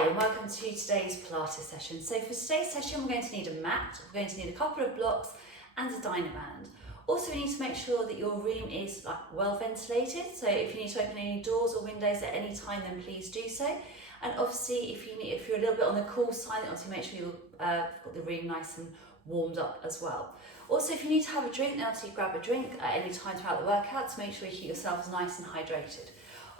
Hi and welcome to today's Pilates session. So for today's session we're going to need a mat, we're going to need a couple of blocks and a Dynaband. Also we need to make sure that your room is well ventilated, so if you need to open any doors or windows at any time then please do so. And obviously if you're a little bit on the cool side, obviously make sure you've got the room nice and warmed up as well. Also if you need to have a drink, then obviously grab a drink at any time throughout the workout to make sure you keep yourselves nice and hydrated.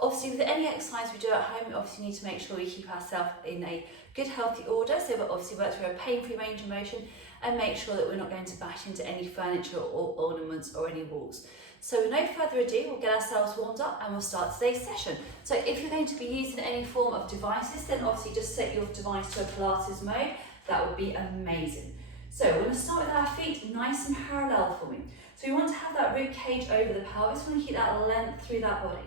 Obviously, with any exercise we do at home, we obviously need to make sure we keep ourselves in a good, healthy order. So we obviously work through a pain-free range of motion and make sure that we're not going to bash into any furniture or ornaments or any walls. So with no further ado, we'll get ourselves warmed up and we'll start today's session. So if you're going to be using any form of devices, then obviously just set your device to a Pilates mode. That would be amazing. So we're going to start with our feet nice and parallel forming. So we want to have that rib cage over the pelvis. We want to keep that length through that body.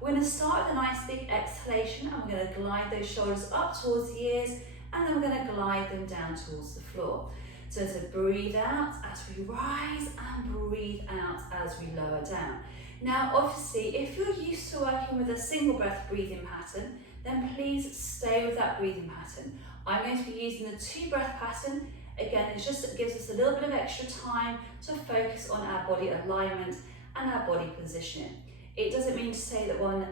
We're going to start with a nice big exhalation and we're going to glide those shoulders up towards the ears and then we're going to glide them down towards the floor. So breathe out as we rise and breathe out as we lower down. Now obviously if you're used to working with a single breath breathing pattern, then please stay with that breathing pattern. I'm going to be using the 2 breath pattern. Again, it gives us a little bit of extra time to focus on our body alignment and our body positioning. It doesn't mean to say that one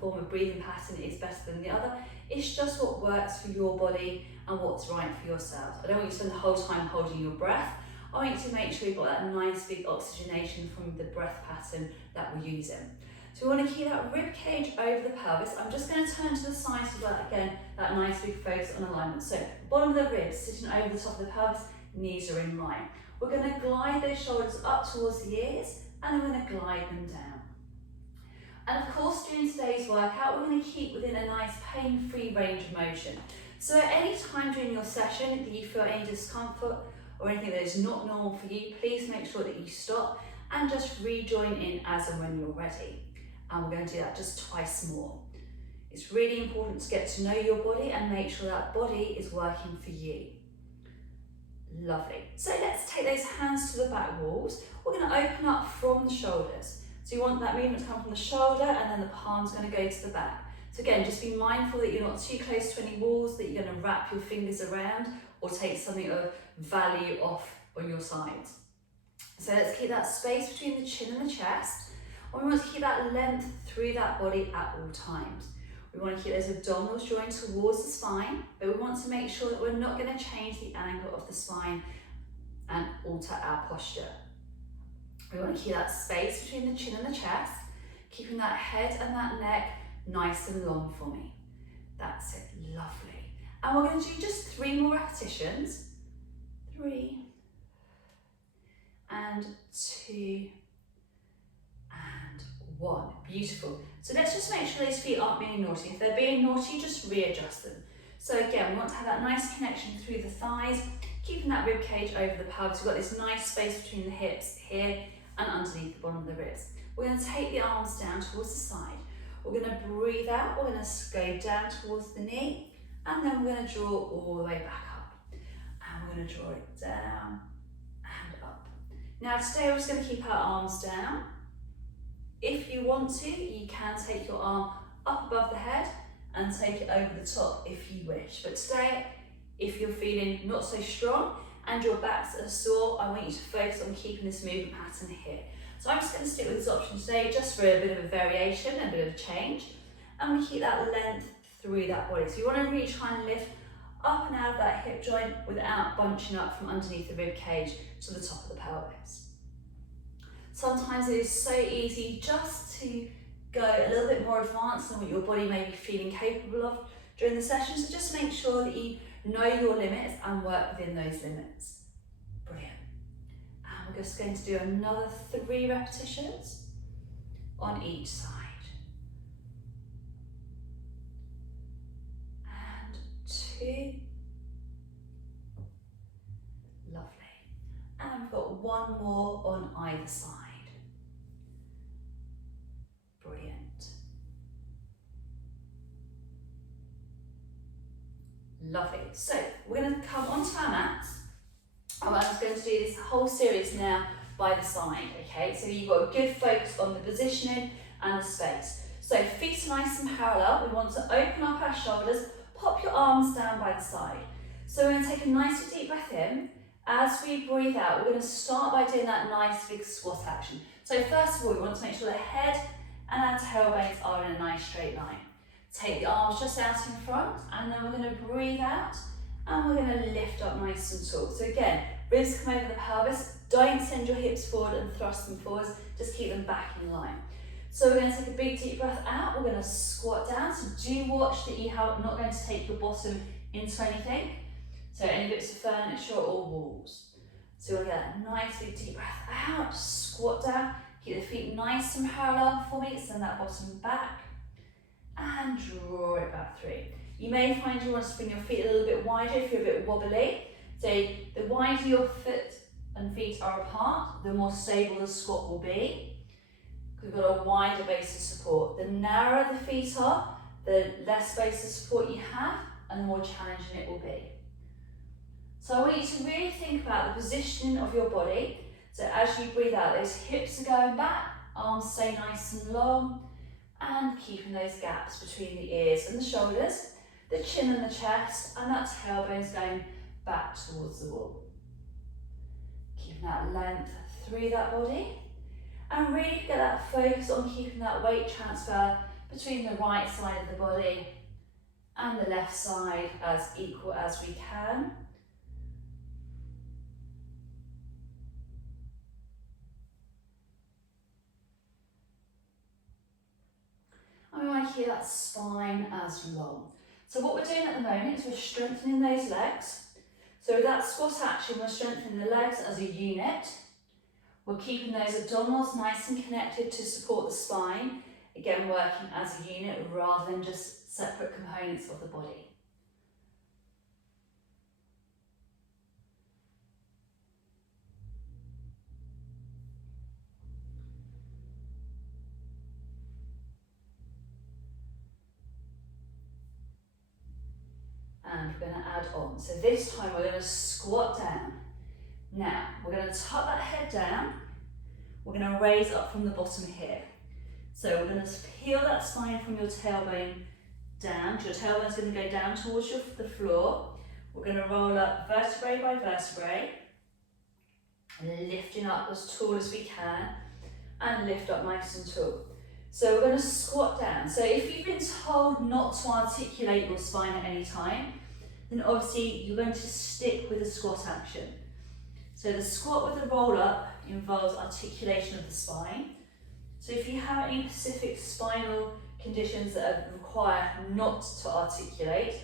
form of breathing pattern is better than the other. It's just what works for your body and what's right for yourself. I don't want you to spend the whole time holding your breath. I want you to make sure you've got that nice big oxygenation from the breath pattern that we're using. So we want to keep that rib cage over the pelvis. I'm just going to turn to the side so that again, that nice big focus on alignment. So bottom of the ribs sitting over the top of the pelvis, knees are in line. We're going to glide those shoulders up towards the ears and then we're going to glide them down. And of course, during today's workout, we're going to keep within a nice pain-free range of motion. So at any time during your session that you feel any discomfort or anything that is not normal for you, please make sure that you stop and just rejoin in as and when you're ready. And we're going to do that just twice more. It's really important to get to know your body and make sure that body is working for you. Lovely. So let's take those hands to the back walls. We're going to open up from the shoulders. So you want that movement to come from the shoulder and then the palm's going to go to the back. So again, just be mindful that you're not too close to any walls, that you're going to wrap your fingers around or take something of value off on your sides. So let's keep that space between the chin and the chest. And we want to keep that length through that body at all times. We want to keep those abdominals joined towards the spine, but we want to make sure that we're not going to change the angle of the spine and alter our posture. We want to keep that space between the chin and the chest, keeping that head and that neck nice and long for me. That's it, lovely. And we're going to do just 3 more repetitions. 3, and 2, and 1. Beautiful. So let's just make sure those feet aren't being naughty. If they're being naughty, just readjust them. So again, we want to have that nice connection through the thighs, keeping that rib cage over the pelvis. We've got this nice space between the hips here and underneath the bottom of the ribs. We're going to take the arms down towards the side. We're going to breathe out, we're going to go down towards the knee, and then we're going to draw all the way back up. And we're going to draw it down and up. Now today we're just going to keep our arms down. If you want to, you can take your arm up above the head and take it over the top if you wish. But today, if you're feeling not so strong, and your backs are sore, I want you to focus on keeping this movement pattern here. So I'm just going to stick with this option today just for a bit of a variation, a bit of a change. And we keep that length through that body. So you want to really try and lift up and out of that hip joint without bunching up from underneath the rib cage to the top of the pelvis. Sometimes it is so easy just to go a little bit more advanced than what your body may be feeling capable of during the session. So just make sure that you know your limits and work within those limits. Brilliant. And we're just going to do another 3 repetitions on each side. And 2. Lovely. And we've got 1 more on either side. Brilliant. Lovely. So we're going to come onto our mats. And I'm just going to do this whole series now by the side, okay? So you've got a good focus on the positioning and the space. So feet are nice and parallel. We want to open up our shoulders, pop your arms down by the side. So we're going to take a nice deep breath in. As we breathe out, we're going to start by doing that nice big squat action. So first of all, we want to make sure the head and our tailbones are in a nice straight line. Take the arms just out in front, and then we're going to breathe out, and we're going to lift up nice and tall. So again, ribs come over the pelvis. Don't send your hips forward and thrust them forwards, just keep them back in line. So we're going to take a big deep breath out, we're going to squat down. So do watch that you are not going to take your bottom into anything. So any bits of furniture or walls. So we'll get a nice big deep breath out, squat down, keep the feet nice and parallel for me, send that bottom back, and draw it back through. You may find you want to bring your feet a little bit wider if you're a bit wobbly. So the wider your foot and feet are apart, the more stable the squat will be. We've got a wider base of support. The narrower the feet are, the less base of support you have, and the more challenging it will be. So I want you to really think about the positioning of your body. So as you breathe out, those hips are going back, arms stay nice and long, and keeping those gaps between the ears and the shoulders, the chin and the chest, and that tailbone's going back towards the wall. Keeping that length through that body, and really get that focus on keeping that weight transfer between the right side of the body and the left side as equal as we can. And we want to keep that spine as long. So what we're doing at the moment is we're strengthening those legs. So with that squat action, we're strengthening the legs as a unit. We're keeping those abdominals nice and connected to support the spine. Again, working as a unit rather than just separate components of the body. And we're going to add on. So this time we're going to squat down. Now, we're going to tuck that head down. We're going to raise up from the bottom here. So we're going to peel that spine from your tailbone down. Your tailbone's going to go down towards the floor. We're going to roll up vertebrae by vertebrae, and lifting up as tall as we can, and lift up nice and tall. So we're going to squat down. So if you've been told not to articulate your spine at any time, then obviously you're going to stick with the squat action. So the squat with the roll up involves articulation of the spine. So if you have any specific spinal conditions that require not to articulate,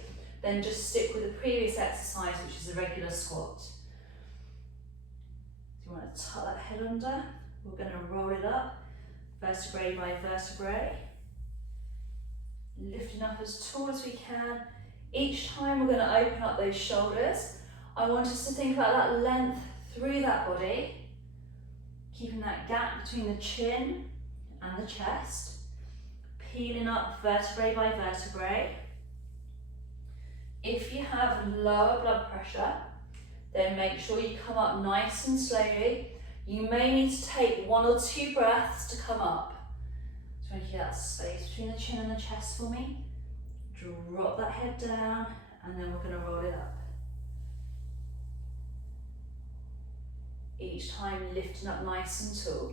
then just stick with the previous exercise, which is a regular squat. So you want to tuck that head under. We're going to roll it up, vertebrae by vertebrae, lifting up as tall as we can. Each time we're going to open up those shoulders. I want us to think about that length through that body, keeping that gap between the chin and the chest, peeling up vertebrae by vertebrae. If you have lower blood pressure, then make sure you come up nice and slowly. You may need to take 1 or 2 breaths to come up. So when you get that space between the chin and the chest for me, drop that head down, and then we're going to roll it up. Each time lifting up nice and tall.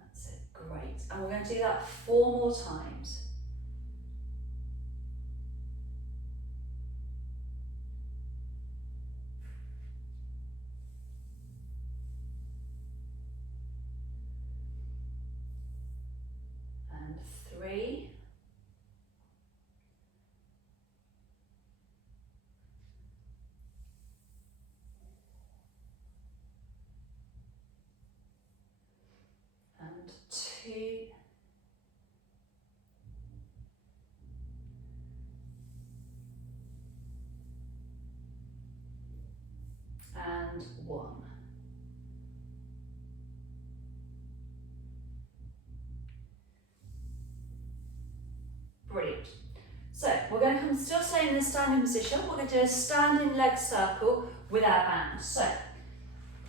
That's it, great. And we're going to do that 4 more times. And 3. And 2. And 1. Brilliant. So we're going to come still staying in the standing position. We're going to do a standing leg circle with our band. So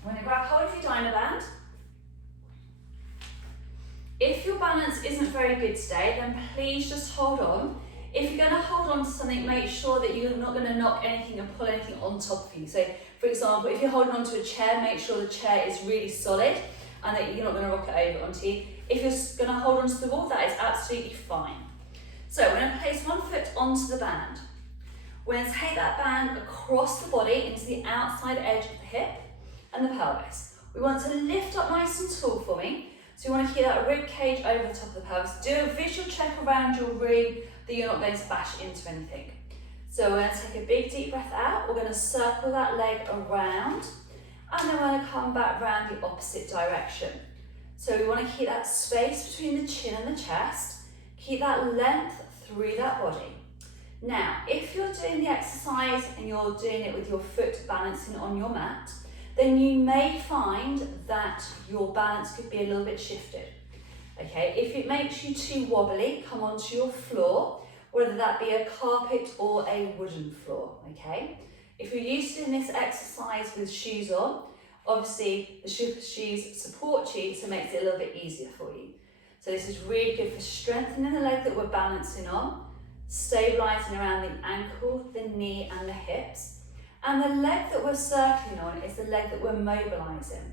we're going to grab hold of your dyno band. If your balance isn't very good today, then please just hold on. If you're going to hold on to something, make sure that you're not going to knock anything and pull anything on top of you. So, for example, if you're holding onto a chair, make sure the chair is really solid and that you're not going to rock it over onto you. If you're going to hold onto the wall, that is absolutely fine. So we're going to place one foot onto the band. We're going to take that band across the body into the outside edge of the hip and the pelvis. We want to lift up nice and tall for me. So you want to keep that rib cage over the top of the pelvis. Do a visual check around your room that you're not going to bash into anything. So we're going to take a big deep breath out. We're going to circle that leg around and then we're going to come back round the opposite direction. So we want to keep that space between the chin and the chest. Keep that length through that body. Now, if you're doing the exercise and you're doing it with your foot balancing on your mat, then you may find that your balance could be a little bit shifted. Okay, if it makes you too wobbly, come onto your floor, whether that be a carpet or a wooden floor, okay? If you're used to doing this exercise with shoes on, obviously the shoes support you, so it makes it a little bit easier for you. So this is really good for strengthening the leg that we're balancing on, stabilising around the ankle, the knee and the hips. And the leg that we're circling on is the leg that we're mobilising.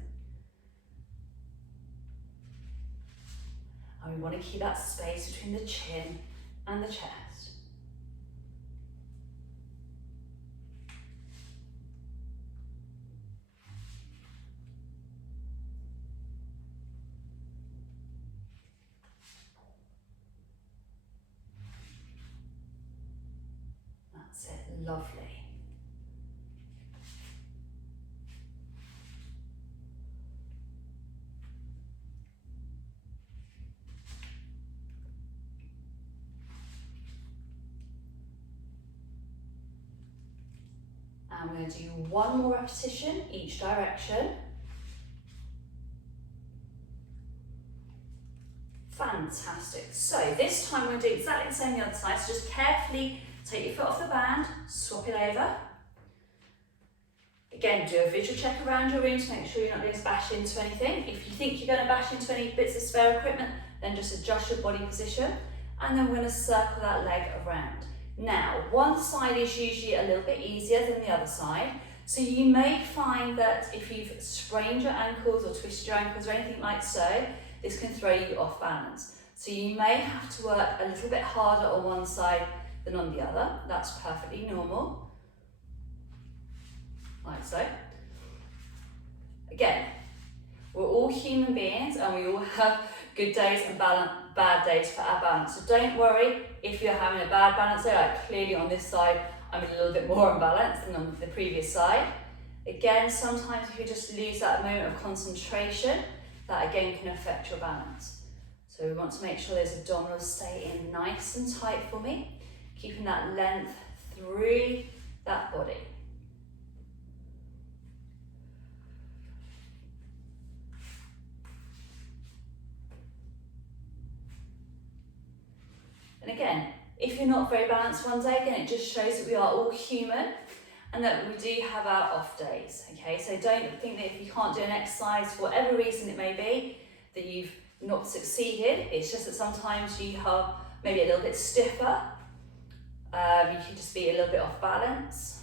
And we want to keep that space between the chin and the chest. That's it, lovely. And we're going to do one more repetition each direction. Fantastic. So this time we're going to do exactly the same on the other side. So just carefully take your foot off the band, swap it over. Again, do a visual check around your room to make sure you're not going to bash into anything. If you think you're going to bash into any bits of spare equipment, then just adjust your body position. And then we're going to circle that leg around. Now, one side is usually a little bit easier than the other side. So you may find that if you've sprained your ankles or twisted your ankles or anything like so, this can throw you off balance. So you may have to work a little bit harder on one side than on the other. That's perfectly normal. Like so. Again, we're all human beings and we all have good days and bad days for our balance. So don't worry if you're having a bad balance day, like clearly on this side, I'm a little bit more unbalanced than on the previous side. Again, sometimes if you just lose that moment of concentration, that again can affect your balance. So we want to make sure those abdominals stay in nice and tight for me, keeping that length through that body. And again, if you're not very balanced one day, again, it just shows that we are all human and that we do have our off days, okay? So don't think that if you can't do an exercise for whatever reason it may be, that you've not succeeded. It's just that sometimes you are maybe a little bit stiffer, you can just be a little bit off balance,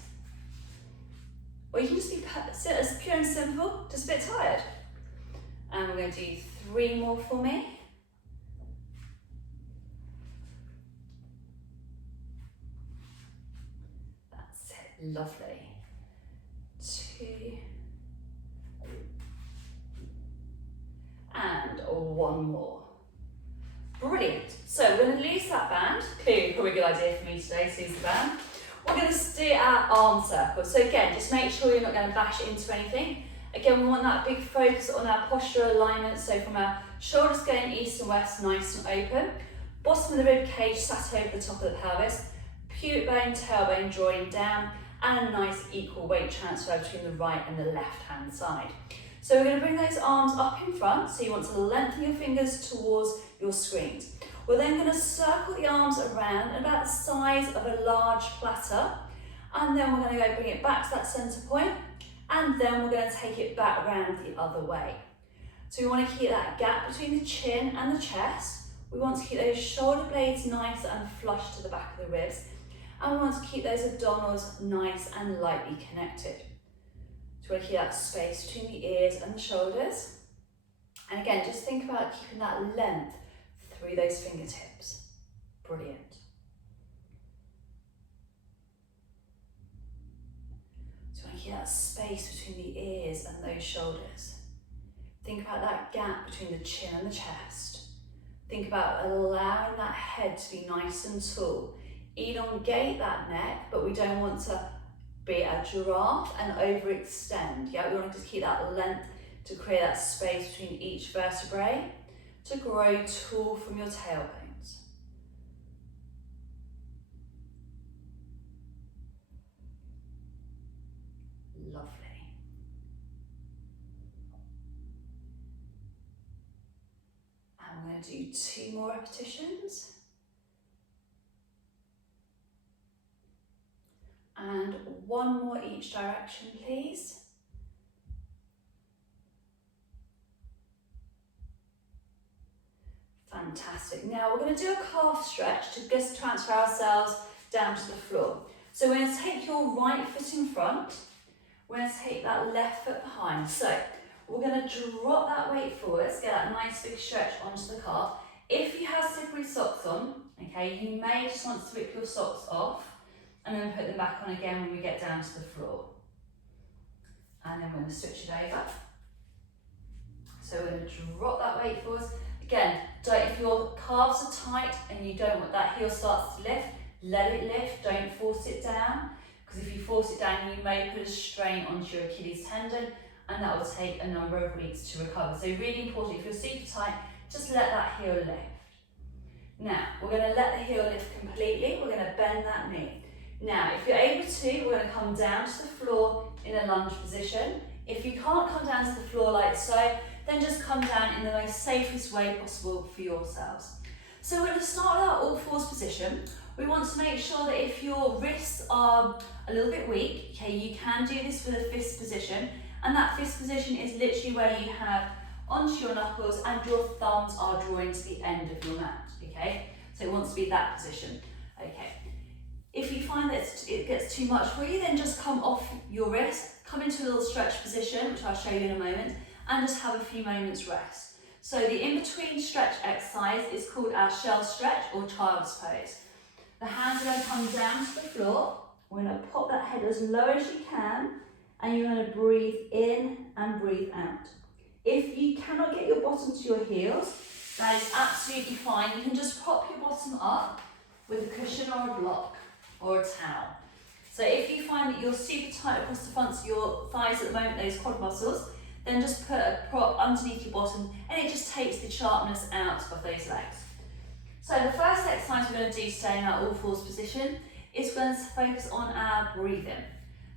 or you can just be as pure and simple, just a bit tired. And we're going to do 3 more for me. Lovely. 2 and 1 more. Brilliant. So we're going to lose that band. Clearly probably a good idea for me today to lose the band. We're going to do our arm circle. So again, just make sure you're not going to bash into anything. Again, we want that big focus on our posture alignment. So from our shoulders going east and west, nice and open. Bottom of the rib cage sat over the top of the pelvis. Pubic bone, tailbone drawing down. And a nice equal weight transfer between the right and the left hand side. So we're going to bring those arms up in front, so you want to lengthen your fingers towards your screens. We're then going to circle the arms around about the size of a large platter, and then we're going to go bring it back to that centre point, and then we're going to take it back round the other way. So we want to keep that gap between the chin and the chest. We want to keep those shoulder blades nice and flush to the back of the ribs, and we want to keep those abdominals nice and lightly connected. So we want to keep that space between the ears and the shoulders. And again, just think about keeping that length through those fingertips. Brilliant. So we want to keep that space between the ears and those shoulders. Think about that gap between the chin and the chest. Think about allowing that head to be nice and tall. Elongate that neck, but we don't want to be a giraffe and overextend. Yeah, we want to just keep that length to create that space between each vertebrae to grow tall from your tailbones. Lovely. And we're going to do 2 more repetitions. And 1 more each direction, please. Fantastic. Now we're going to do a calf stretch to just transfer ourselves down to the floor. So we're going to take your right foot in front. We're going to take that left foot behind. So we're going to drop that weight forwards, get that nice big stretch onto the calf. If you have slippery socks on, okay, you may just want to rip your socks off and then put them back on again when we get down to the floor. And then we're going to switch it over. So we're going to drop that weight forwards. Again, if your calves are tight and you don't want that heel starts to lift, let it lift, don't force it down. Because if you force it down, you may put a strain onto your Achilles tendon, and that will take a number of weeks to recover. So really important, if you're super tight, just let that heel lift. Now, we're going to let the heel lift completely. We're going to bend that knee. Now, if you're able to, we're going to come down to the floor in a lunge position. If you can't come down to the floor like so, then just come down in the most safest way possible for yourselves. So we're going to start with our all fours position. We want to make sure that if your wrists are a little bit weak, okay, you can do this with a fist position, and that fist position is literally where you have onto your knuckles and your thumbs are drawing to the end of your mat, okay? So it wants to be that position, okay? If you find that it gets too much for you, then just come off your wrist, come into a little stretch position, which I'll show you in a moment, and just have a few moments rest. So the in-between stretch exercise is called our shell stretch or child's pose. The hands are going to come down to the floor. We're going to pop that head as low as you can, and you're going to breathe in and breathe out. If you cannot get your bottom to your heels, that is absolutely fine. You can just prop your bottom up with a cushion or a block or a towel. So if you find that you're super tight across the fronts of your thighs at the moment, those quad muscles, then just put a prop underneath your bottom and it just takes the sharpness out of those legs. So the first exercise we're going to do today in our all fours position is we're going to focus on our breathing.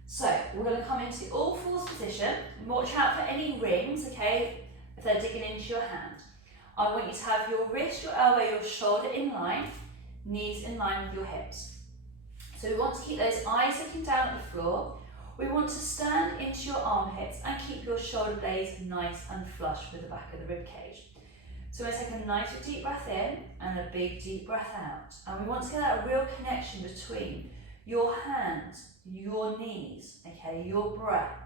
So we're going to come into all fours position. Watch out for any rings, okay, if they're digging into your hand. I want you to have your wrist, your elbow, your shoulder in line, knees in line with your hips. So we want to keep those eyes looking down at the floor. We want to stand into your armpits and keep your shoulder blades nice and flush with the back of the rib cage. So we're going to take a nice deep breath in and a big deep breath out. And we want to get that real connection between your hands, your knees, okay, your breath.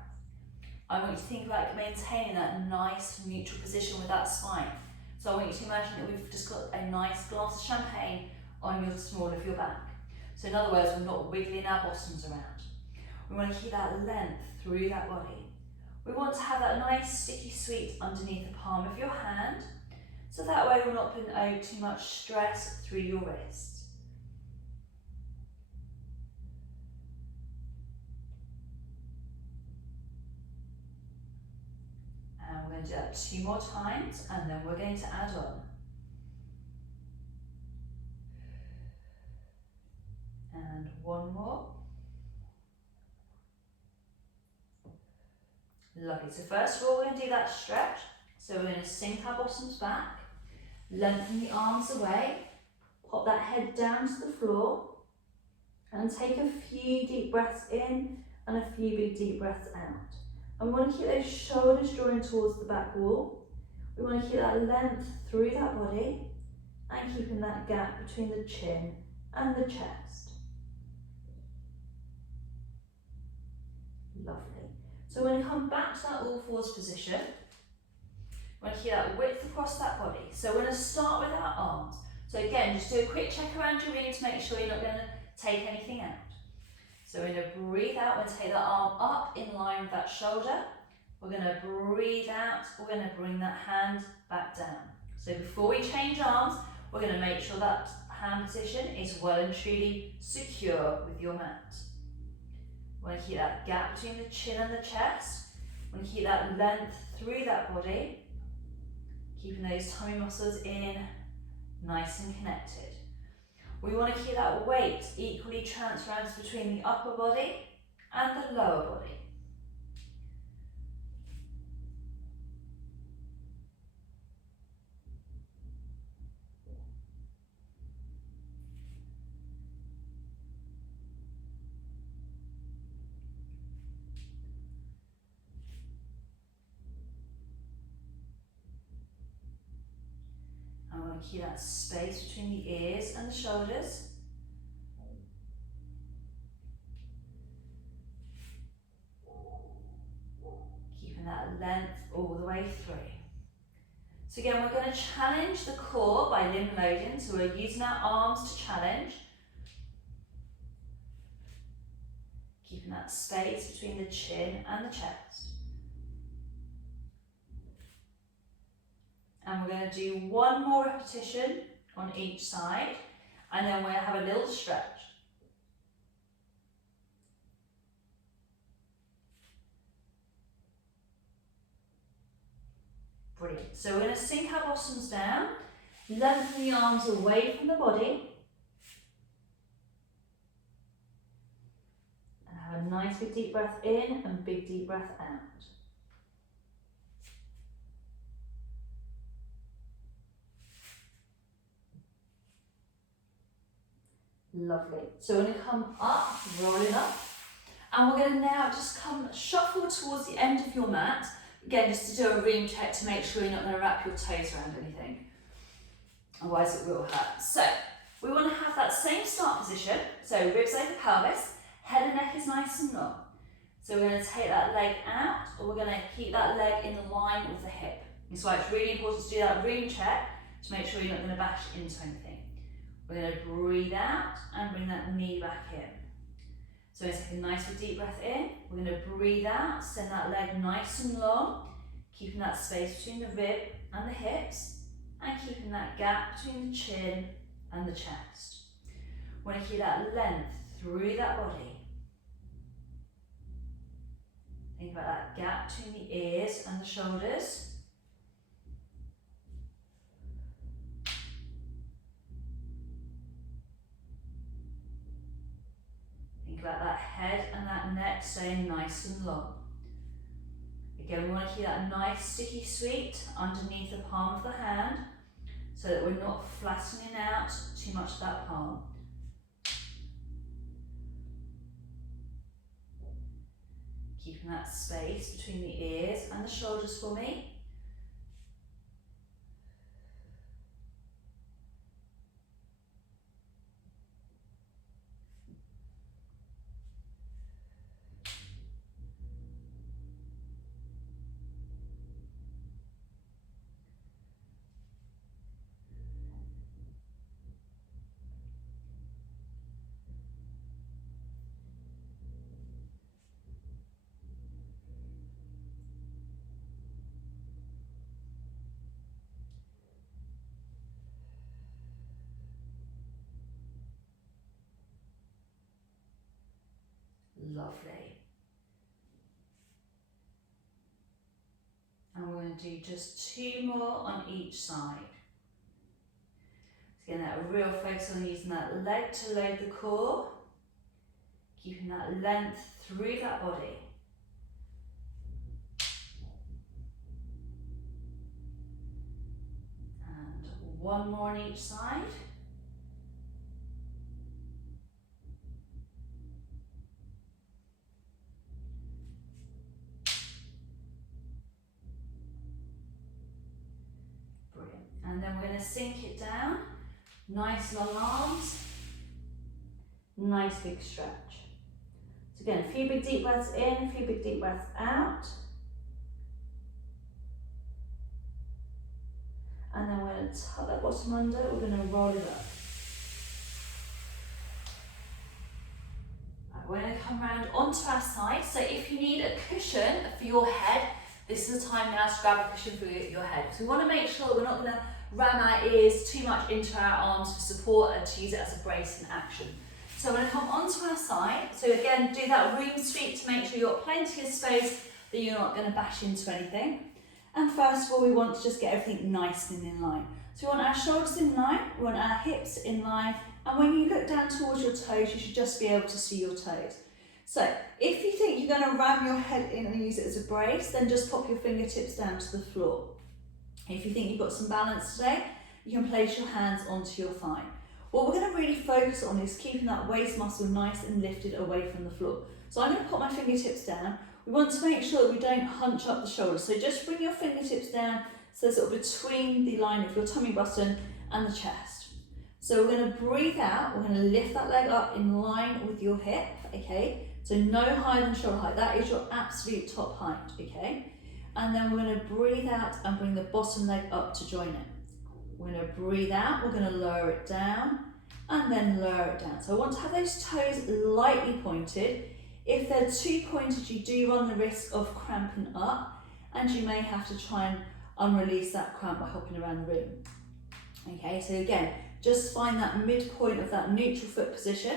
I want you to think about maintaining that nice neutral position with that spine. So I want you to imagine that we've just got a nice glass of champagne on your small of your back. So in other words, we're not wiggling our bottoms around. We want to keep that length through that body. We want to have that nice sticky sweet underneath the palm of your hand, so that way we're not putting out too much stress through your wrists. And we're going to do that 2 more times, and then we're going to add on. And 1 more. Lovely. So first of all, we're going to do that stretch. So we're going to sink our bottoms back, lengthen the arms away, Pop that head down to the floor and take a few deep breaths in and a few big deep breaths out. And we want to keep those shoulders drawing towards the back wall. We want to keep that length through that body and keeping that gap between the chin and the chest. Lovely. So when you come back to that all fours position, we're going to keep that width across that body. So we're going to start with our arms. So again, just do a quick check around your ring to make sure you're not going to take anything out. So we're going to breathe out, we're going to take that arm up in line with that shoulder. We're going to breathe out, we're going to bring that hand back down. So before we change arms, we're going to make sure that hand position is well and truly secure with your mat. We're going to keep that gap between the chin and the chest. We're going to keep that length through that body, keeping those tummy muscles in, nice and connected. We want to keep that weight equally transferred between the upper body and the lower body. I want to keep that space between the ears and the shoulders. Keeping that length all the way through. So again, we're going to challenge the core by limb loading. So we're using our arms to challenge. Keeping that space between the chin and the chest. And we're going to do one more repetition on each side, and then we're going to have a little stretch. Brilliant. So we're going to sink our bottoms down, lengthen the arms away from the body, and have a nice big deep breath in and big deep breath out. Lovely. So we're going to come up, rolling up, and we're going to now just come shuffle towards the end of your mat. Again, just to do a ream check to make sure you're not going to wrap your toes around anything. Otherwise it will hurt. So we want to have that same start position. So ribs over pelvis, head and neck is nice and long. So we're going to take that leg out, or we're going to keep that leg in line with the hip. That's why it's really important to do that ream check to make sure you're not going to bash into anything. We're going to breathe out and bring that knee back in. So let's take a nice deep breath in. We're going to breathe out, send that leg nice and long, keeping that space between the rib and the hips, and keeping that gap between the chin and the chest. We're going to keep that length through that body. Think about that gap between the ears and the shoulders. Think about that head and that neck staying nice and long. Again, we want to keep that nice sticky sweet underneath the palm of the hand so that we're not flattening out too much of that palm. Keeping that space between the ears and the shoulders for me. Lovely. And we're going to do just 2 more on each side. So again, that real focus on using that leg to load the core, keeping that length through that body. And 1 more on each side. then we're going to sink it down. Nice long arms. Nice big stretch. So again, a few big deep breaths in, a few big deep breaths out. And then we're going to tuck that bottom under, we're going to roll it up. Right, we're going to come round onto our side. So if you need a cushion for your head, this is the time now to grab a cushion for your head. So we want to make sure that we're not going to ram our ears too much into our arms for support and to use it as a brace in action. So we're going to come onto our side. So again, do that room sweep to make sure you've got plenty of space, that you're not going to bash into anything. And first of all, we want to just get everything nice and in line. So we want our shoulders in line, we want our hips in line, and when you look down towards your toes, you should just be able to see your toes. So if you think you're going to ram your head in and use it as a brace, then just pop your fingertips down to the floor. If you think you've got some balance today, you can place your hands onto your thigh. What we're going to really focus on is keeping that waist muscle nice and lifted away from the floor. So I'm going to pop my fingertips down. We want to make sure that we don't hunch up the shoulders. So just bring your fingertips down so sort of between the line of your tummy button and the chest. So we're going to breathe out, we're going to lift that leg up in line with your hip, okay? So no higher than shoulder height, that is your absolute top height, okay? And then we're going to breathe out and bring the bottom leg up to join it. We're going to breathe out, we're going to lower it down and then lower it down. So I want to have those toes lightly pointed. If they're too pointed, you do run the risk of cramping up and you may have to try and unrelease that cramp by hopping around the room. Okay, so again, just find that midpoint of that neutral foot position,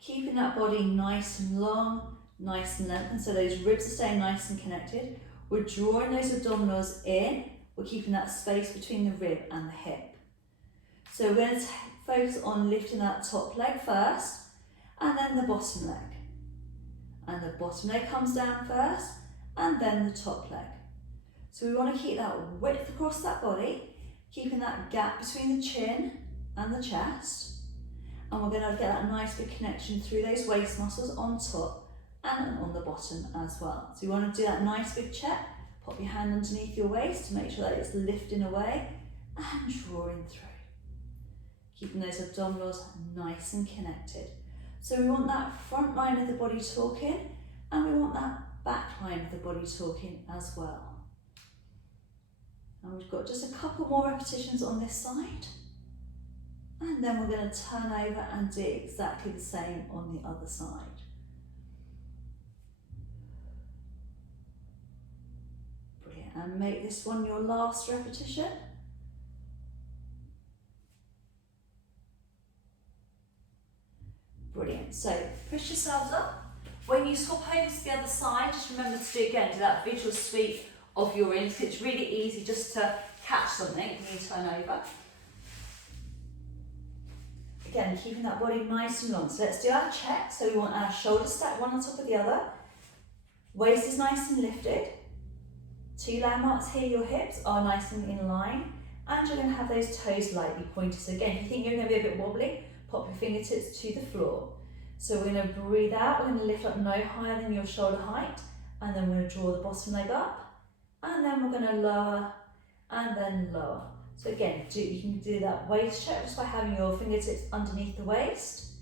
keeping that body nice and long, nice and lengthened, so those ribs are staying nice and connected. We're drawing those abdominals in, we're keeping that space between the rib and the hip. So we're going to focus on lifting that top leg first, and then the bottom leg. And the bottom leg comes down first, and then the top leg. So we want to keep that width across that body, keeping that gap between the chin and the chest. And we're going to get that nice big connection through those waist muscles on top and on the bottom as well. So you want to do that nice big check. Pop your hand underneath your waist to make sure that it's lifting away and drawing through. Keeping those abdominals nice and connected. So we want that front line of the body talking, and we want that back line of the body talking as well. And we've got just a couple more repetitions on this side. And then we're going to turn over and do exactly the same on the other side. Brilliant. And make this one your last repetition. Brilliant. So push yourselves up. When you swap over to the other side, just remember to do again, do that visual sweep of your ears. It's really easy just to catch something when you turn over. Again, keeping that body nice and long. So let's do our check. So we want our shoulders stacked one on top of the other. Waist is nice and lifted. Two landmarks here, your hips are nice and in line. And you're going to have those toes lightly pointed. So again, if you think you're going to be a bit wobbly, pop your fingertips to the floor. So we're going to breathe out, we're going to lift up no higher than your shoulder height, and then we're going to draw the bottom leg up, and then we're going to lower, and then lower. So again, you can do that waist check just by having your fingertips underneath the waist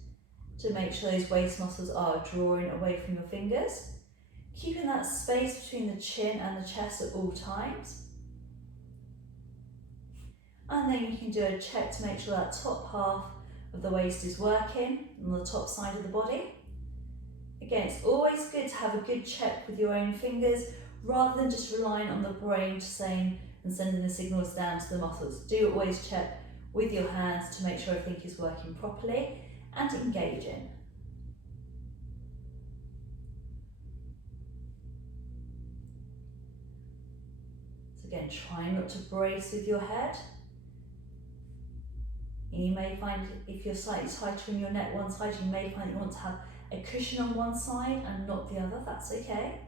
to make sure those waist muscles are drawing away from your fingers. Keeping that space between the chin and the chest at all times. And then you can do a check to make sure that top half of the waist is working on the top side of the body. Again, it's always good to have a good check with your own fingers rather than just relying on the brain to saying and sending the signals down to the muscles. Do always check with your hands to make sure everything is working properly and engaging. So again, try not to brace with your head. You may find if you're slightly tighter in your neck one side, you may find you want to have a cushion on one side and not the other. That's okay.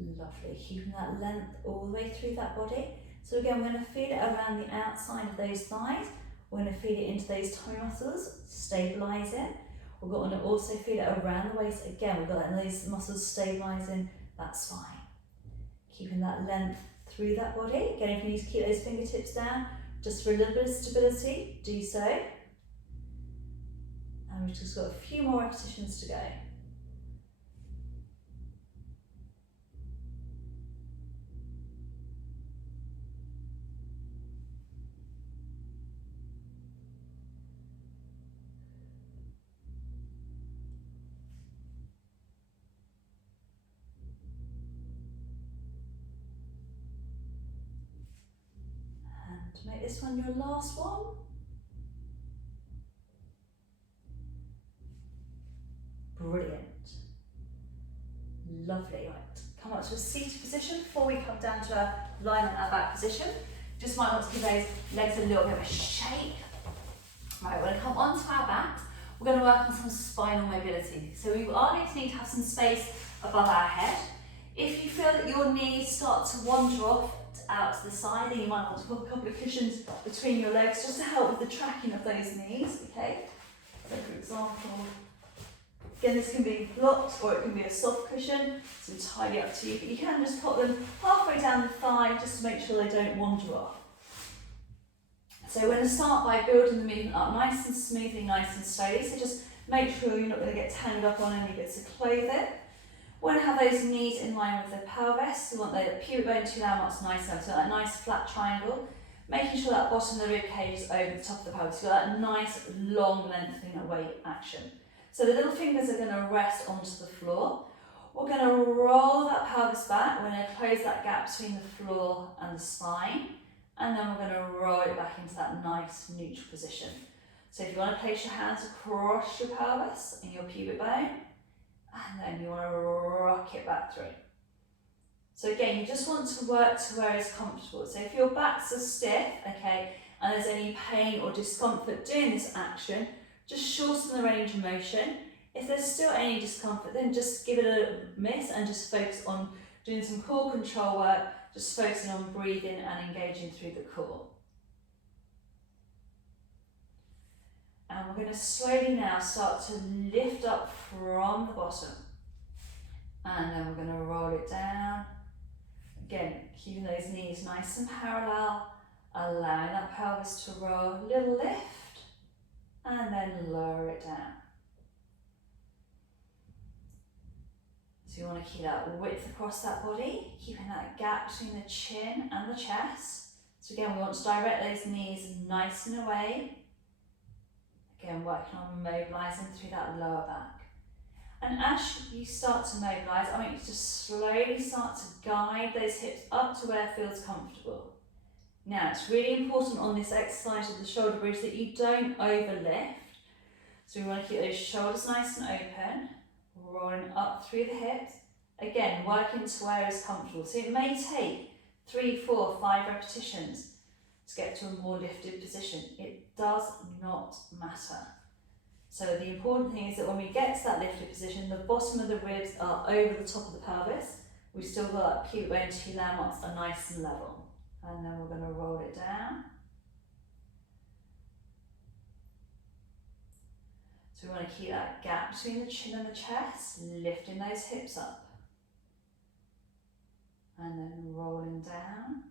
Lovely, keeping that length all the way through that body. So again, we're going to feel it around the outside of those thighs. We're going to feel it into those tummy muscles, stabilising. We're going to also feel it around the waist. Again, we've got those muscles stabilising that spine. Keeping that length through that body. Again, if you need to keep those fingertips down, just for a little bit of stability, do so. And we've just got a few more repetitions to go. And to make this one your last one. Brilliant. Lovely. Right, come up to a seated position before we come down to a lying on our back position. Just might want to give those legs a little bit of a shake. Right, we're going to come onto our backs. We're going to work on some spinal mobility. So we are going to need to have some space above our head. If you feel that your knees start to wander off out to the side, then you might want to put a couple of cushions between your legs just to help with the tracking of those knees, okay? So for example, again, this can be blocked or it can be a soft cushion. It's entirely up to you, but you can just put them halfway down the thigh just to make sure they don't wander off. So we're going to start by building the movement up nice and smoothly, nice and slowly. So just make sure you're not going to get tangled up on any bits of clothing. We want to have those knees in line with the pelvis. We want the pubic bone to allow what's nice up, so that nice flat triangle. Making sure that bottom of the rib cage is over the top of the pelvis. So that nice long lengthening away action. So the little fingers are going to rest onto the floor. We're going to roll that pelvis back. We're going to close that gap between the floor and the spine. And then we're going to roll it back into that nice neutral position. So if you want to place your hands across your pelvis and your pubic bone, and then you want to rock it back through. So again, you just want to work to where it's comfortable. So if your backs are stiff, okay, and there's any pain or discomfort doing this action, just shorten the range of motion. If there's still any discomfort, then just give it a miss and just focus on doing some core control work, just focusing on breathing and engaging through the core. And we're going to slowly now start to lift up from the bottom. And then we're going to roll it down. Again, keeping those knees nice and parallel, allowing that pelvis to roll, little lift, and then lower it down. So you want to keep that width across that body, keeping that gap between the chin and the chest. So again, we want to direct those knees nice and away. Again, working on mobilising through that lower back. And as you start to mobilise, I want you to slowly start to guide those hips up to where it feels comfortable. Now, it's really important on this exercise of the shoulder bridge that you don't overlift. So we want to keep those shoulders nice and open, rolling up through the hips. Again, working to where it's comfortable. So it may take 3, 4, 5 repetitions to get to a more lifted position. It does not matter. So the important thing is that when we get to that lifted position, the bottom of the ribs are over the top of the pelvis. We've still got that pubic bone to landmarks are nice and level. And then we're going to roll it down. So we want to keep that gap between the chin and the chest, lifting those hips up. And then rolling down.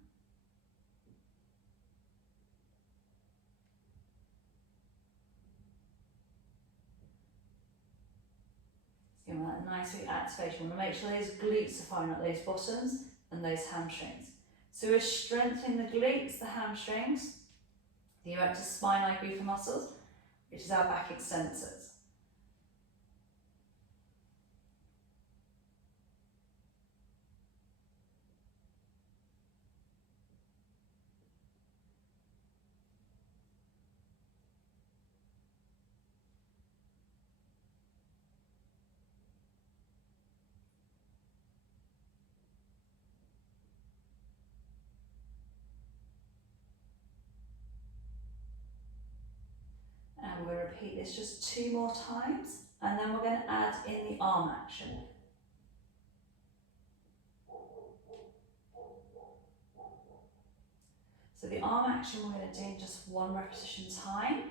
Give that nice reactivation. We want to make sure those glutes are firing up, those bottoms and those hamstrings. So we're strengthening the glutes, the hamstrings, the erector spinae group of muscles, which is our back extensors. And we're going to repeat this just 2 more times, and then we're going to add in the arm action. So the arm action we're going to do in just 1 repetition time.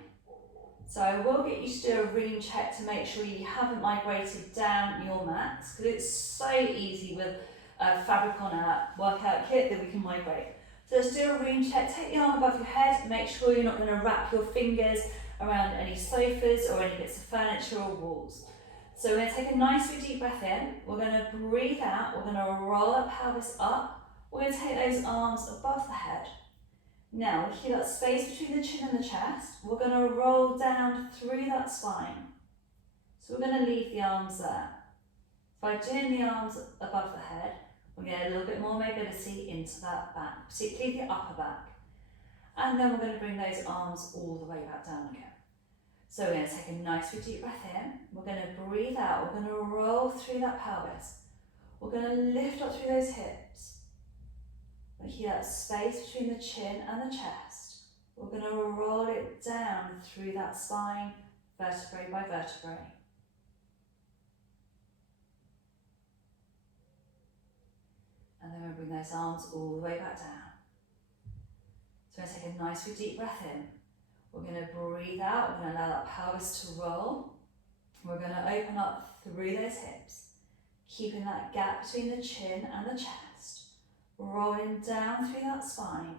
So I will get you to do a ream check to make sure you haven't migrated down your mats, because it's so easy with a fabric on a workout kit that we can migrate. So let's do a ream check. Take the arm above your head, make sure you're not going to wrap your fingers around any sofas or any bits of furniture or walls. So we're going to take a nice big deep breath in, we're going to breathe out, we're going to roll that pelvis up, we're going to take those arms above the head. Now, we keep that space between the chin and the chest, we're going to roll down through that spine. So we're going to leave the arms there. By doing the arms above the head, we're going to get a little bit more mobility into that back, particularly the upper back. And then we're going to bring those arms all the way back down again. So we're going to take a nice big deep breath in, we're going to breathe out, we're going to roll through that pelvis, we're going to lift up through those hips, we keep that space between the chin and the chest, we're going to roll it down through that spine, vertebrae by vertebrae. And then we'll bring those arms all the way back down. So we're going to take a nice big deep breath in. We're going to breathe out, we're going to allow that pelvis to roll. We're going to open up through those hips, keeping that gap between the chin and the chest, rolling down through that spine.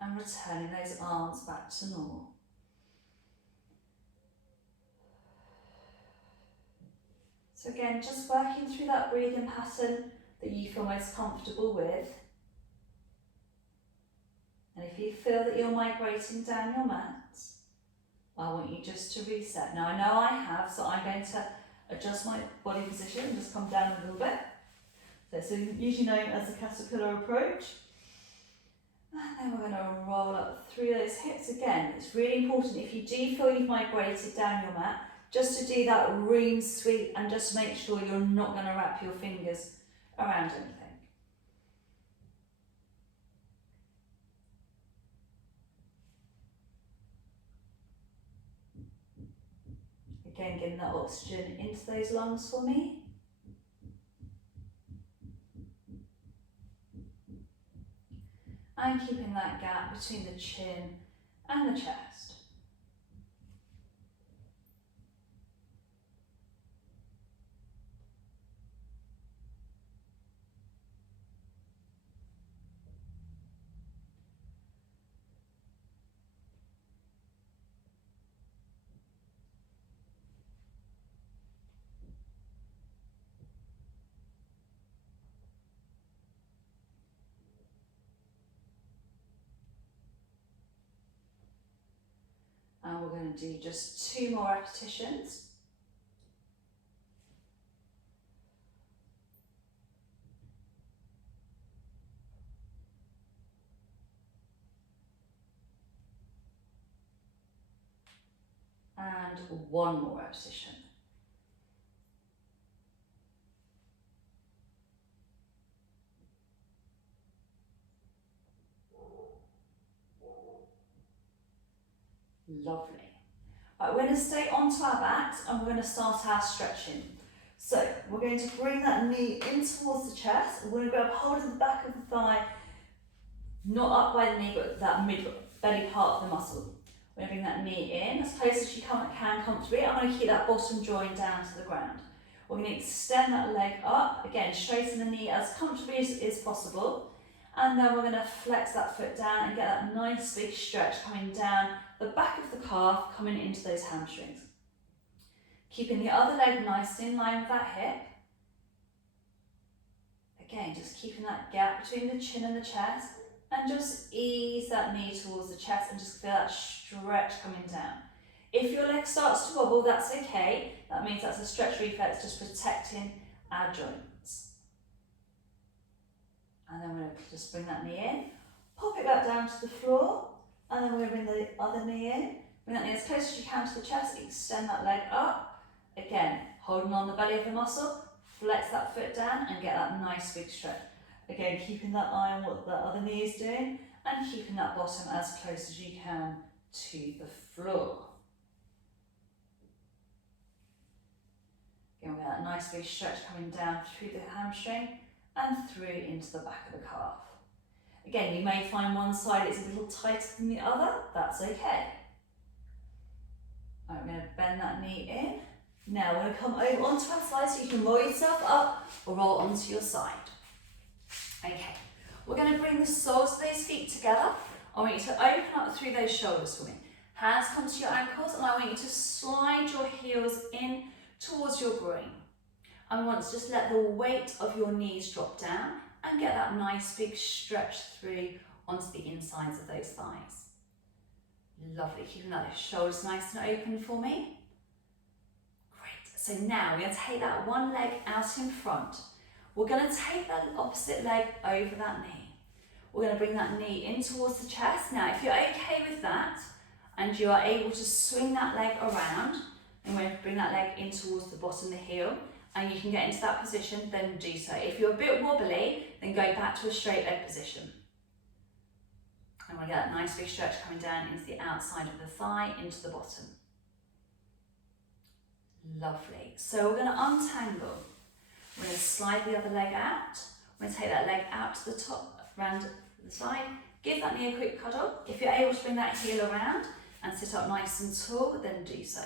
And returning those arms back to normal. So again, just working through that breathing pattern that you feel most comfortable with. And if you feel that you're migrating down your mat, I want you just to reset. Now I know I have, so I'm going to adjust my body position and just come down a little bit. So it's usually known as the caterpillar approach. And then we're going to roll up through those hips again. It's really important if you do feel you've migrated down your mat, just to do that ream sweep and just make sure you're not going to wrap your fingers around anything. Again, getting that oxygen into those lungs for me. And keeping that gap between the chin and the chest. And we're going to do just 2 more repetitions. And 1 more repetition. Lovely. Right, we're going to stay onto our back and we're going to start our stretching. So we're going to bring that knee in towards the chest. We're going to grab hold of the back of the thigh, not up by the knee, but that mid belly part of the muscle. We're going to bring that knee in as close as you can comfortably. I'm going to keep that bottom joint down to the ground. We're going to extend that leg up, again straighten the knee as comfortably as possible. And then we're going to flex that foot down and get that nice big stretch coming down the back of the calf, coming into those hamstrings. Keeping the other leg nice in line with that hip. Again, just keeping that gap between the chin and the chest, and just ease that knee towards the chest and just feel that stretch coming down. If your leg starts to wobble, that's okay. That means that's a stretch reflex, just protecting our joints. And then we're going to just bring that knee in, pop it back down to the floor, and then we're going to bring the other knee in. Bring that knee as close as you can to the chest, extend that leg up. Again, holding on the belly of the muscle, flex that foot down and get that nice big stretch. Again, keeping that eye on what the other knee is doing and keeping that bottom as close as you can to the floor. Again, we get that nice big stretch coming down through the hamstring and through into the back of the calf. Again, you may find one side is a little tighter than the other, that's okay. I'm going to bend that knee in. Now we're going to come over onto our side so you can roll yourself up or roll onto your side. Okay, we're going to bring the soles of those feet together. I want you to open up through those shoulders for me. Hands come to your ankles and I want you to slide your heels in towards your groin. I want to just let the weight of your knees drop down and get that nice big stretch through onto the insides of those thighs. Lovely, keeping those shoulders nice and open for me. Great, so now we're going to take that one leg out in front. We're going to take that opposite leg over that knee. We're going to bring that knee in towards the chest. Now, if you're okay with that, and you are able to swing that leg around, and we're going to bring that leg in towards the bottom of the heel, and you can get into that position, then do so. If you're a bit wobbly, then go back to a straight leg position. And we'll get that nice big stretch coming down into the outside of the thigh, into the bottom. Lovely. So we're going to untangle. We're going to slide the other leg out. We're going to take that leg out to the top, around the side. Give that knee a quick cuddle. If you're able to bring that heel around and sit up nice and tall, then do so.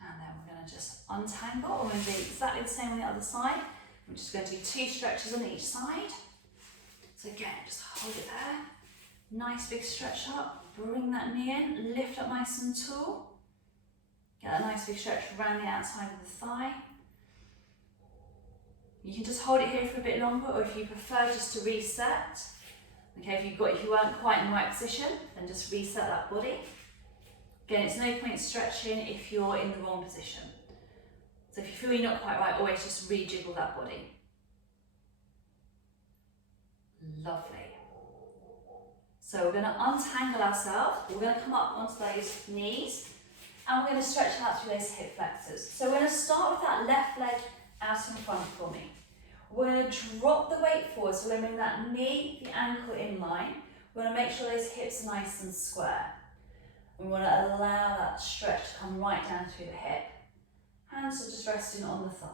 And then we're going to just untangle. We're going to do exactly the same on the other side. We're just going to do 2 stretches on each side. So again, just hold it there. Nice big stretch up. Bring that knee in. Lift up nice and tall. Get that nice big stretch around the outside of the thigh. You can just hold it here for a bit longer, or if you prefer just to reset. Okay, if you weren't quite in the right position, then just reset that body. Again, it's no point stretching if you're in the wrong position. So if you feel you're not quite right, always just rejiggle that body. Lovely. So we're going to untangle ourselves. We're going to come up onto those knees, and we're going to stretch out through those hip flexors. So we're going to start with that left leg out in front for me. We're going to drop the weight forward, so we're going to bring that knee, the ankle in line. We're going to make sure those hips are nice and square. We want to allow that stretch to come right down through the hip. Hands are just resting on the thigh.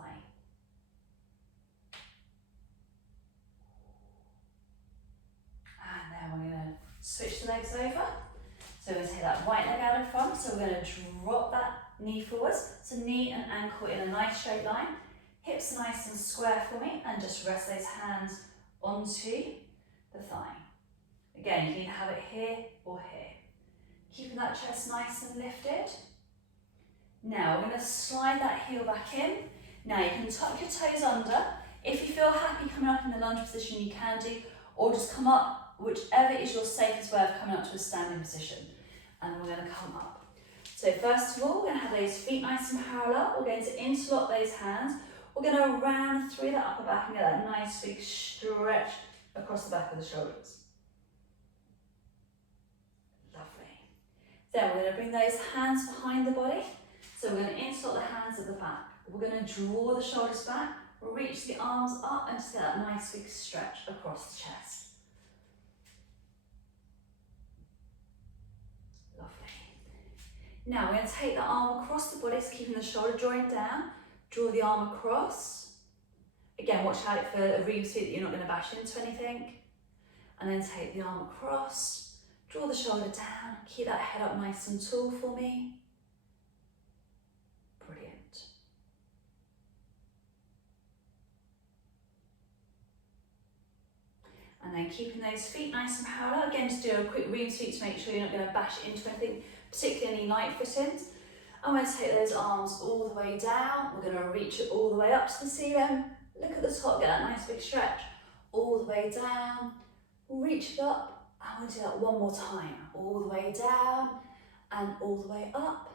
And then we're going to switch the legs over. So we're going to take that right leg out in front, so we're going to drop that knee forwards. So knee and ankle in a nice straight line. Hips are nice and square for me, and just rest those hands onto the thigh. Again, you can have it here or here. Keeping that chest nice and lifted. Now we're going to slide that heel back in. Now you can tuck your toes under. If you feel happy coming up in the lunge position, you can do, or just come up, whichever is your safest way of coming up to a standing position. And we're going to come up. So first of all, we're going to have those feet nice and parallel. We're going to interlock those hands. We're going to round through that upper back and get that nice big stretch across the back of the shoulders. Lovely. Then we're going to bring those hands behind the body. So we're going to interlock the hands at the back. We're going to draw the shoulders back, reach the arms up, and just get that nice big stretch across the chest. Lovely. Now we're going to take the arm across the body, so keeping the shoulder joint down. Draw the arm across. Again, watch out for a Reeves feet that you're not going to bash into anything. And then take the arm across. Draw the shoulder down. Keep that head up nice and tall for me. Brilliant. And then keeping those feet nice and parallel. Again, just do a quick Reeves feet to make sure you're not going to bash into anything, particularly any light footings. I'm going to take those arms all the way down. We're going to reach it all the way up to the ceiling. Look at the top, get that nice big stretch. All the way down, reach it up. I'm going to do that one more time. All the way down and all the way up.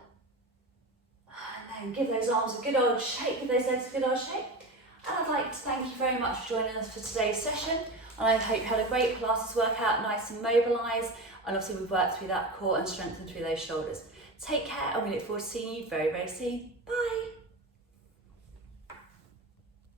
And then give those arms a good old shake, give those legs a good old shake. And I'd like to thank you very much for joining us for today's session. And I hope you had a great Pilates workout, nice and mobilised. And obviously we've worked through that core and strengthened through those shoulders. Take care, and we look forward to seeing you very, very soon. Bye.